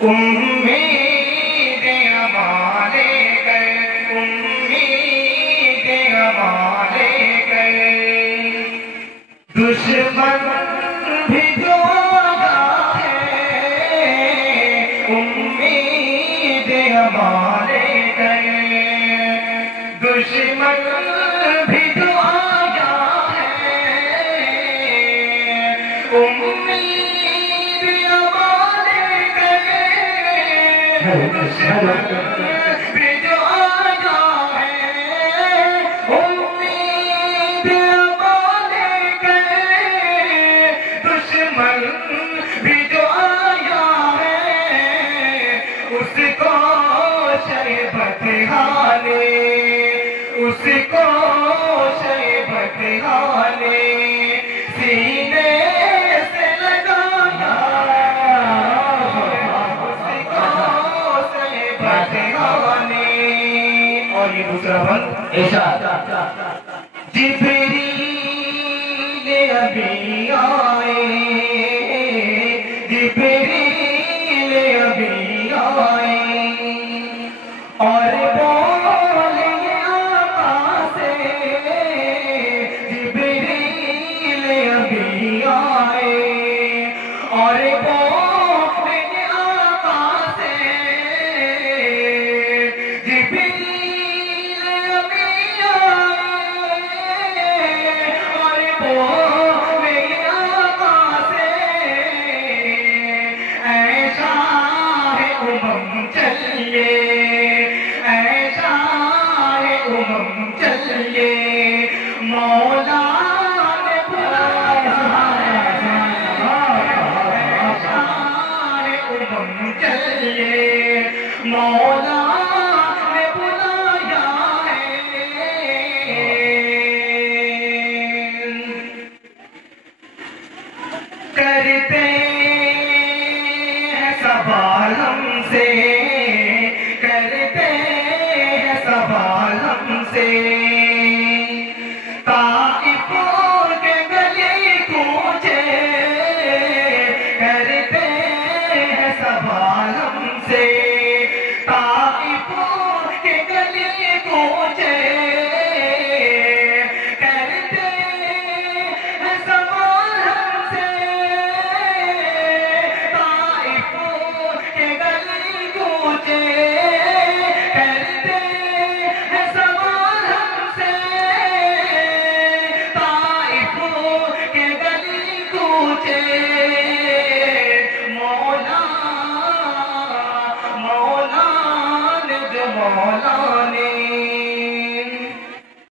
امید ہمارے گئے، امید ہمارے گئے، دشمن بھی جو آیا ہے، امید ہمارے گئے، دشمن بھی جو آیا ہے، امید ہمارے گئے، دشمن بھی جو آیا ہے، امید ہمارے گئے، دشمن بھی جو آیا ہے، اس کو شیبت نے، اس کو شیبت نے سینے سے لگایا، اس کو شیبت نے۔ اور یہ دوسرا بند ارشاد، جبریل ابھی آئے، جبریل ابھی آئے، اور بولے آقا سے، جبریل ابھی آئے، اور